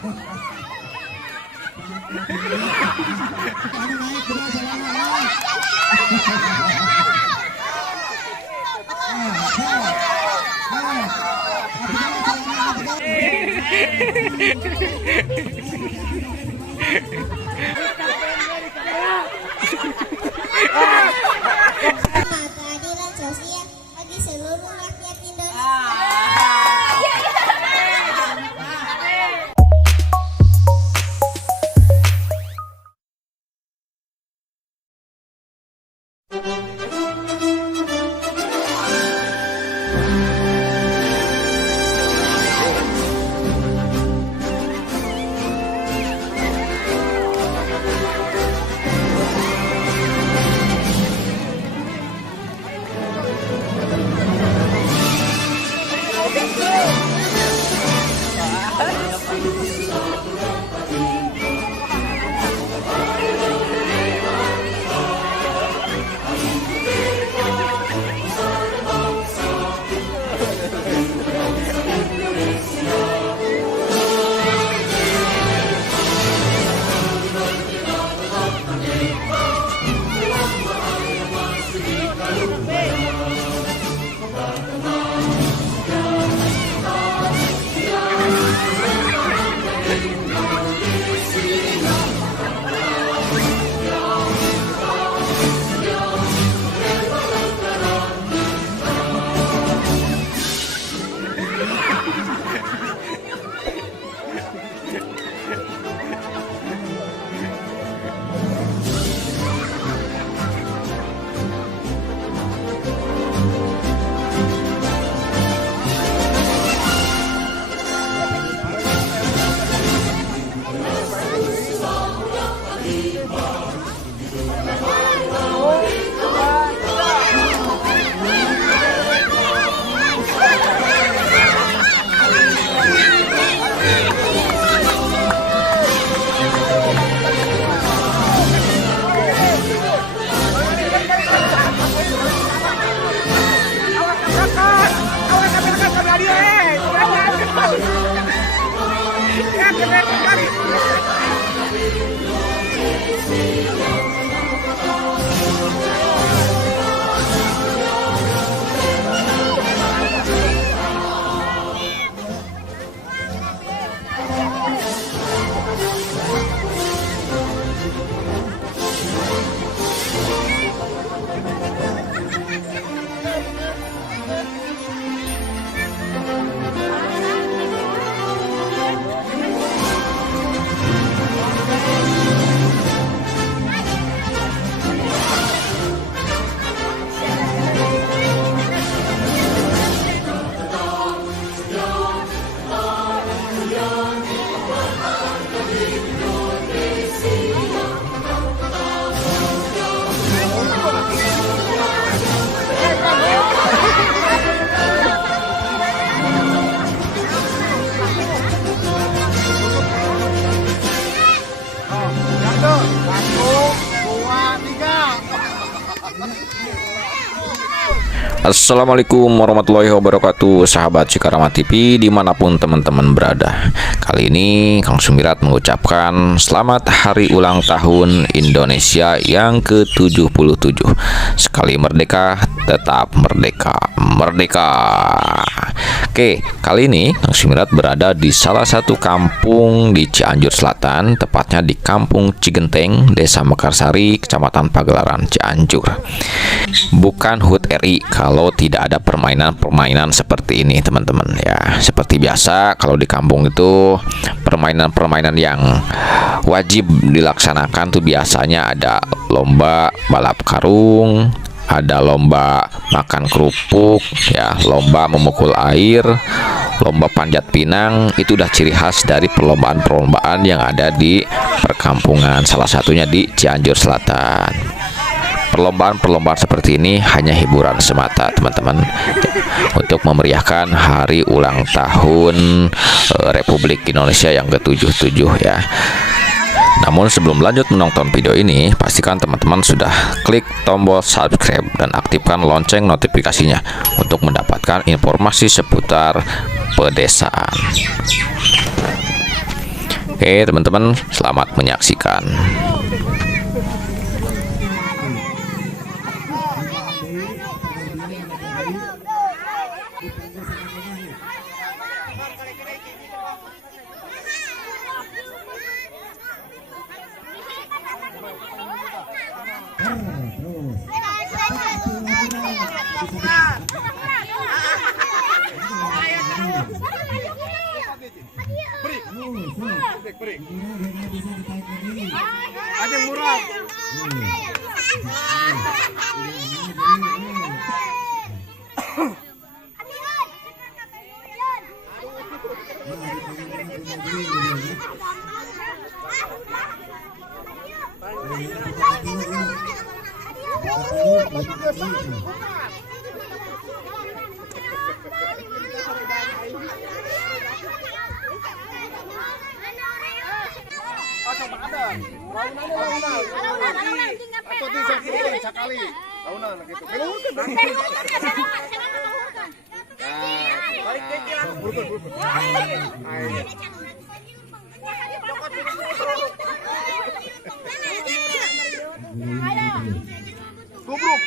Keadilan sosial bagi seluruh rakyat Indonesia. Assalamualaikum warahmatullahi wabarakatuh, sahabat Cikarama TV dimanapun teman-teman berada. Kali ini Kang Sumirat mengucapkan selamat hari ulang tahun Indonesia yang ke-77. Sekali merdeka, tetap merdeka, merdeka. Oke, kali ini Kang Sumirat berada di salah satu kampung di Cianjur Selatan, tepatnya di Kampung Cigenteng, Desa Mekarsari, Kecamatan Pagelaran, Cianjur. Bukan HUT RI kalau tidak ada permainan-permainan seperti ini, teman-teman ya. Seperti biasa kalau di kampung itu permainan-permainan yang wajib dilaksanakan tuh biasanya ada lomba balap karung, ada lomba makan kerupuk ya, lomba memukul air, lomba panjat pinang. Itu udah ciri khas dari perlombaan-perlombaan yang ada di perkampungan, salah satunya di Cianjur Selatan. Perlombaan-perlombaan seperti ini hanya hiburan semata, teman-teman, untuk memeriahkan hari ulang tahun Republik Indonesia yang ke-77 ya. Namun sebelum lanjut menonton video ini, pastikan teman-teman sudah klik tombol subscribe dan aktifkan lonceng notifikasinya untuk mendapatkan informasi seputar pedesaan. Oke teman-teman, selamat menyaksikan. Ada murah. Atau di sekali tahunan gitu. Tubruk.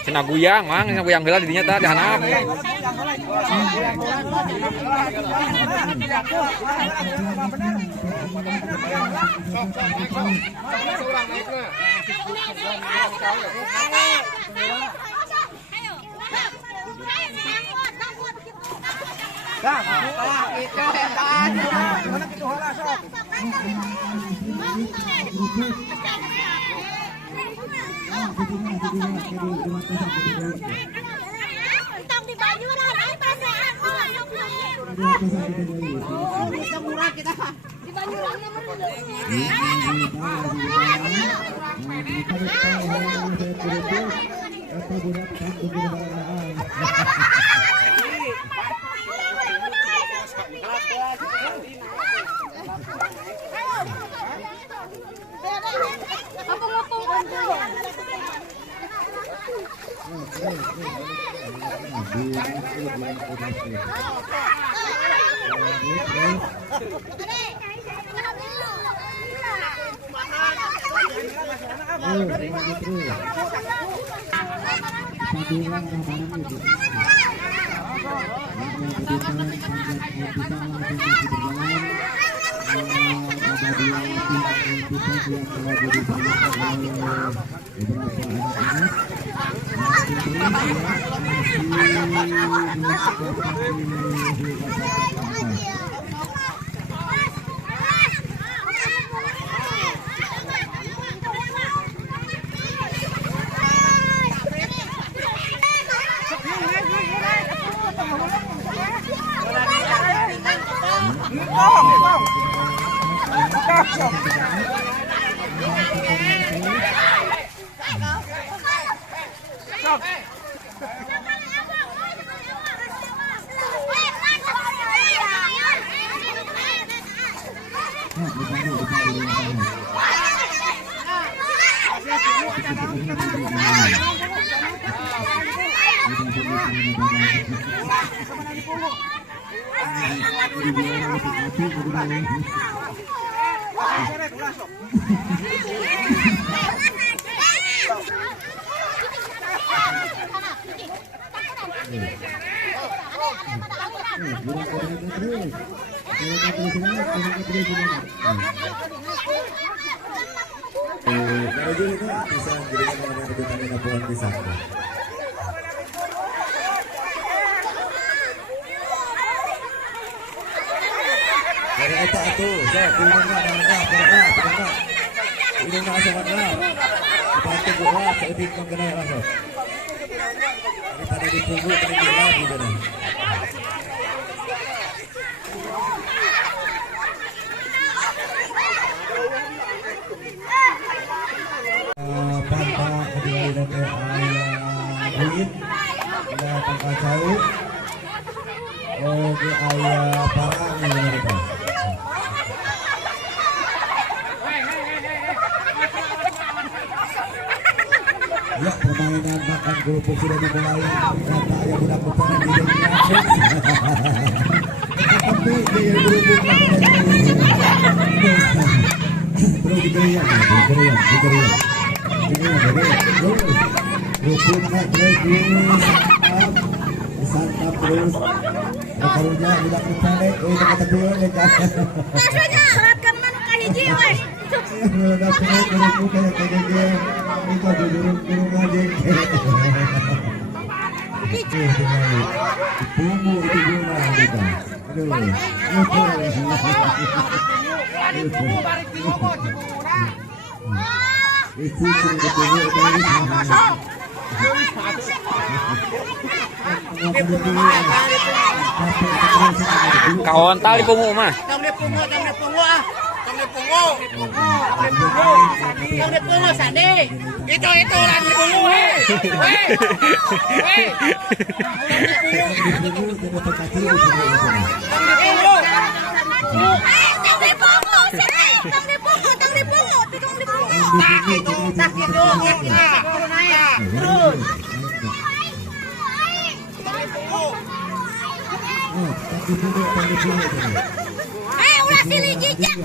Cina guyang, mang, cina guyang bela didinya tadi hanap. Kalau dulu itu bisa jadikan nama kedutaan Napoleon di sana. Dari otak itu, saya turun nggak, turun nggak sama nggak, bantu gua, saya bingung kenal langsung. Daripada ditunggu terjadi lagi benar. Pantang kedua dan ayah Uin, ada pangkat jauh. Oke, ayah parang ini mereka. Ya, permainan makan kerupuk sudah dimulai. Ternyata yang dilakukan di dunia. Tapi dia kerupuk perlu digeriak, kerupuknya terus disantap terus. Karunya tidak kepalek, kata dua ya kan. Maksudnya alatkan mana kahiji weh. Udah perut kerupuk kayak gede. Itu durung aja. Tunggu itu gimana kita. Aduh. Itu Kawan tali pungu mah. Tong di pungu ah. Tong di pungu Sandi. Itu lan di pungu weh. Ulah silih jijak.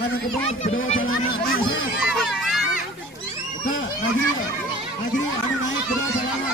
kanan kebun, kedua celana. Nah, set. Kak, lagi, anu naik kedua celana.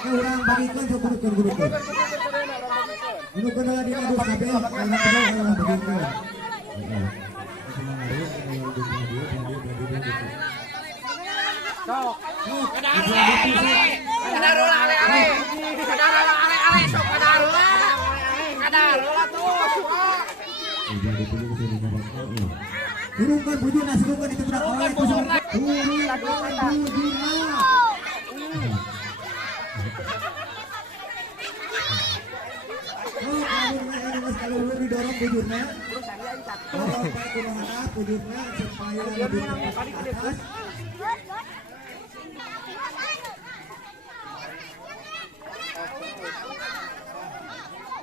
Kurang bagikan ke gunukan. Gunukan adalah di adus kabel, orang kedua orang bagikan. Turunkan bujurna, turunkan itu berat oleh turunkan bujurna. Kalau didorong bujurna, dorong ke kumaha bujurna supaya lebih atas.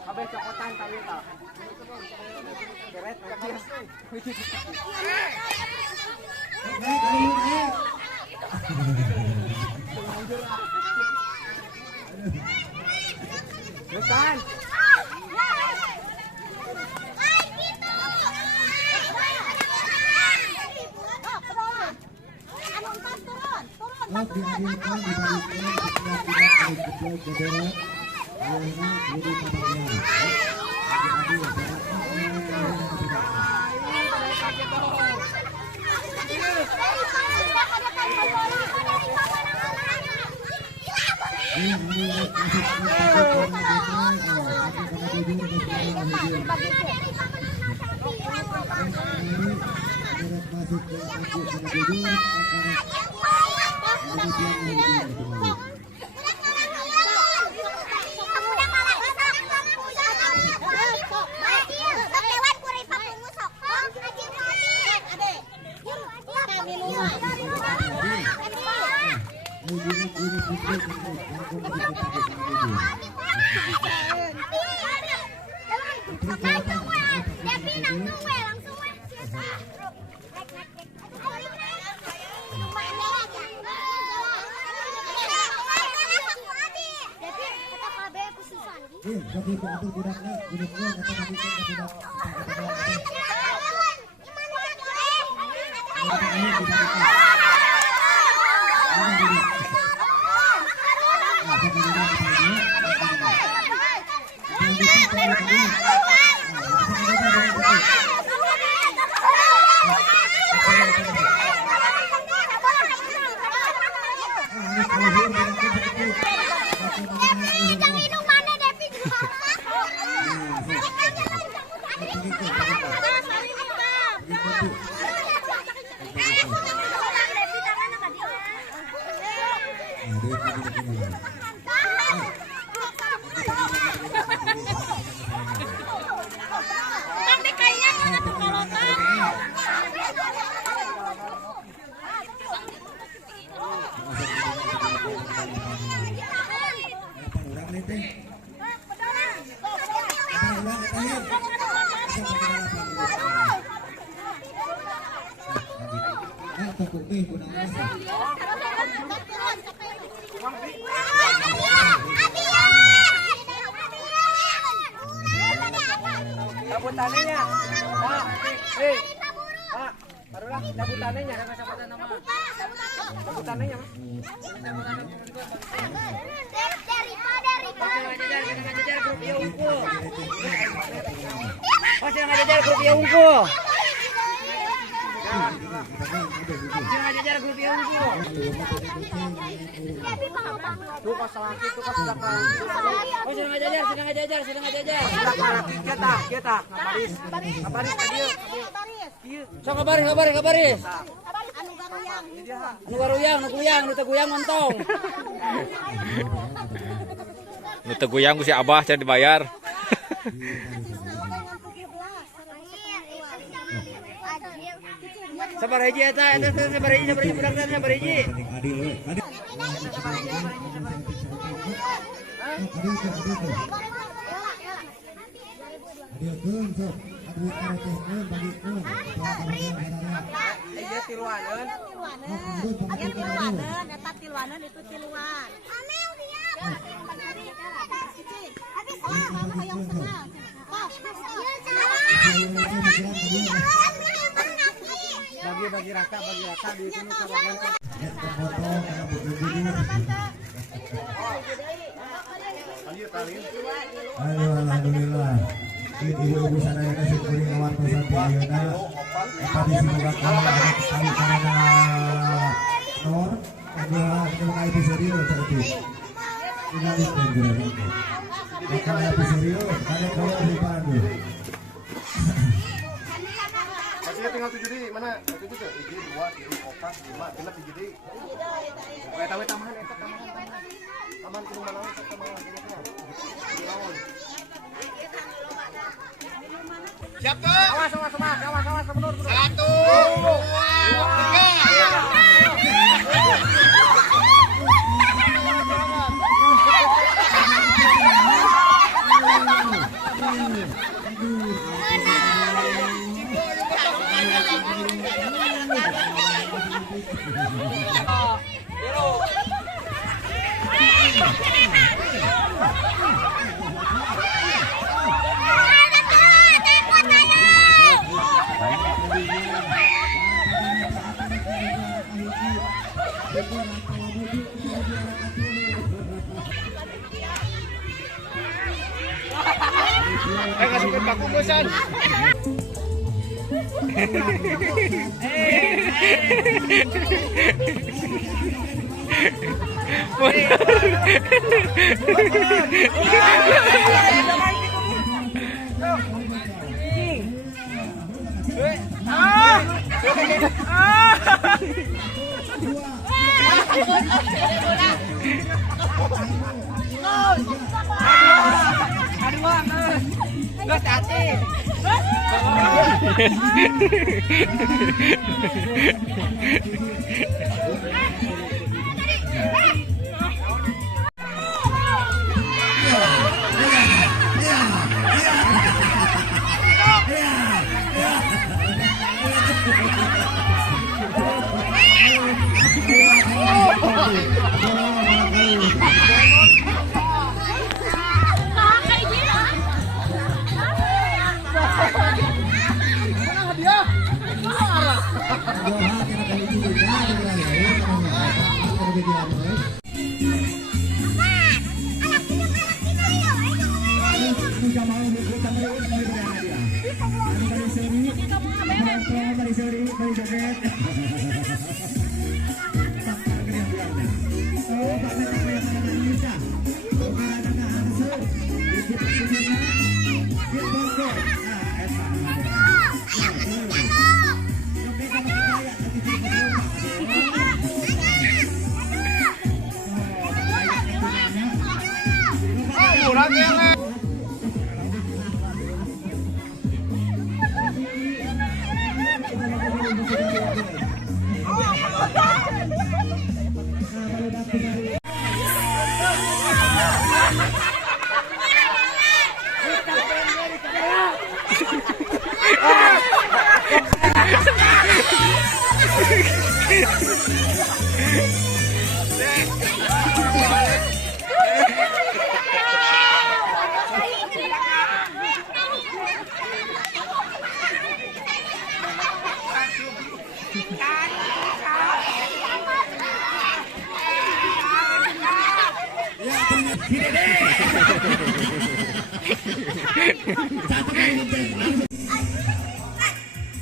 Abe cokotan tadi tah. Keret kecil. Naik. Bukan. Dihadirkan diberikan setiap tidak kecil gedera ayahnya guru kabarnya Cabutannya. Pak. Pak. Taruhlah cabutannya. Cabutannya, Mas. Jajar grup ya unggul. Pas yang ngajajar grup ya unggul. Jangan jajar guru dia dulu. Tuh kos laki tuh kos belakang. Oh jangan jajar. Kita. Kabaris dia. So kabaris. Anu garuyang, nu teu guyang montong. Nu teu guyang ku si Abah can dibayar. Sabar hiji eta sabar hiji budak teh sabar hiji. Iya tiluaneun. Eta tiluanan itu tiluan. Amel dia. Habis kamu yang senang. Bagi raka di sini kabagan. Alhamdulillah. Ibu-ibu sana yang kasih kuring awak pesan ayeuna. Apa di sini bakal kali karena nor ada episode tadi. Ini program. Bakal episode ada kalau di Pandu. Masih tinggal 7 di mana? 7 tuh. 1 2 3 4 5 genep 7 di. Kayak tahu tambahan eta tambahan. Taman kudu mana tambahan. Siap tuh. Awas mundur. 1 2 Kasih ke aku bosan. Gas hati.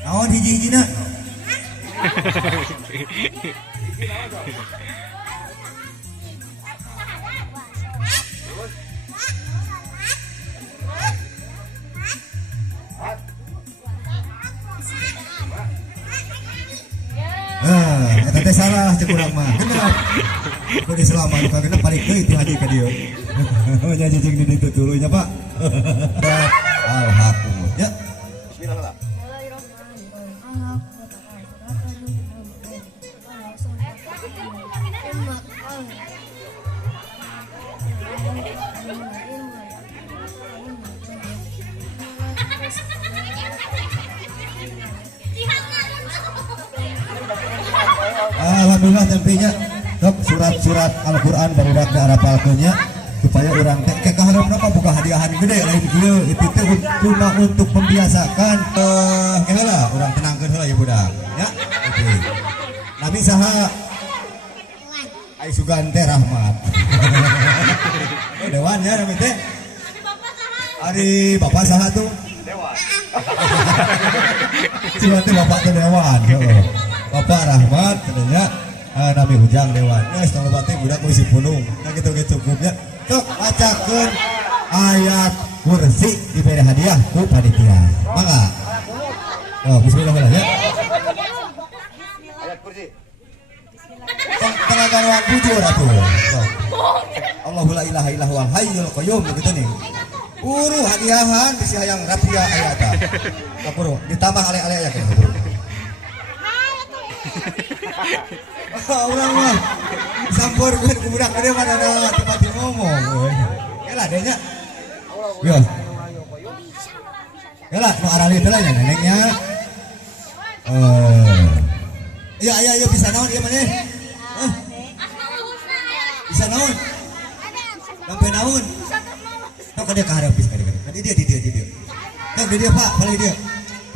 Naon hiji-hijina? Eta teh salah cek urang mah. Kenapa? Kudu diselamatkan karena balik deui ti haji ka dieu. Nya cicing di ditu tuluy nya, Pak. Alhamdulillah. Ya. Bismillah. Alhamdulillah tempenya dok surat-surat Al-Qur'an barudak diarapalkeunnya supaya urang teh ke kaharep apa buka hadiahan gede lain kieu itu teh cuma untuk membiasakan kenapa urang tenangkeun heula ya budak ya oke. Nabi saha Ai Sugan teh Rahmat. Dewan ya nabi teh Ari bapak saha tuh Dewan. Cuma teh bapak teh Dewan. Bapak Rahmat katanya Nabi Ujang Dewan. Setengah batik budak isi punung. Nah gitu cukupnya. Tok bacakeun ayat kursi diberi hadiah ku panitia. Mangga. Oh, bismillahirrahmanirrahim. Ayat kursi. Tengah garuan bujur atuh. Allahu la ilaha illa huwal hayyul qayyum begitu nih. Uru hadiahan bisi hayang rapia aya eta. Kapuru ditambah ale-ale aya kan. Urang mah sampeurkeun ku budak gede mah ada tempat ngomong. Yalah deh nya. Yo. Yalah nu arali teh nya neneknya. Iya bisa naon ieu maneh? Bisa naon? Sampai naon? Tok dia ka hareup ka dia. Di dia. Tok di dia Pak, balik dia.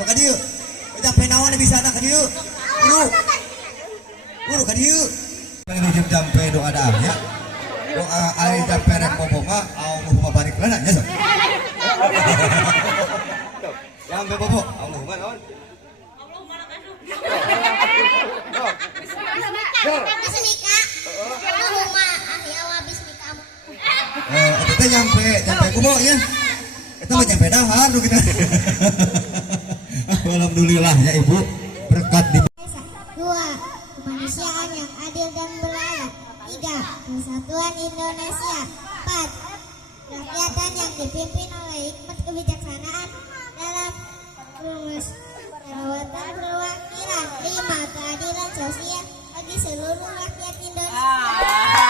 Tok ka dieu. Sampai naon bisa na ka dieu. Uru ka dieu. Pengen jampe doa daam ya. Doa ari jampe rek boboga, Allahumma barik lana nya sok. Jampe bobo, Allahumma naon? Bismika. Allahumma ahya wa bismika. Itu teh nyampe kubo ya. Itu mah nyampe dahar nu kita. Alhamdulillah ya Ibu berkat di 2. Kemanusiaan yang adil dan beradab. 3. Persatuan Indonesia. 4. Kerakyatan yang dipimpin oleh hikmat kebijaksanaan dalam rumus perawatan perwakilan. 5. Keadilan sosial bagi seluruh rakyat Indonesia.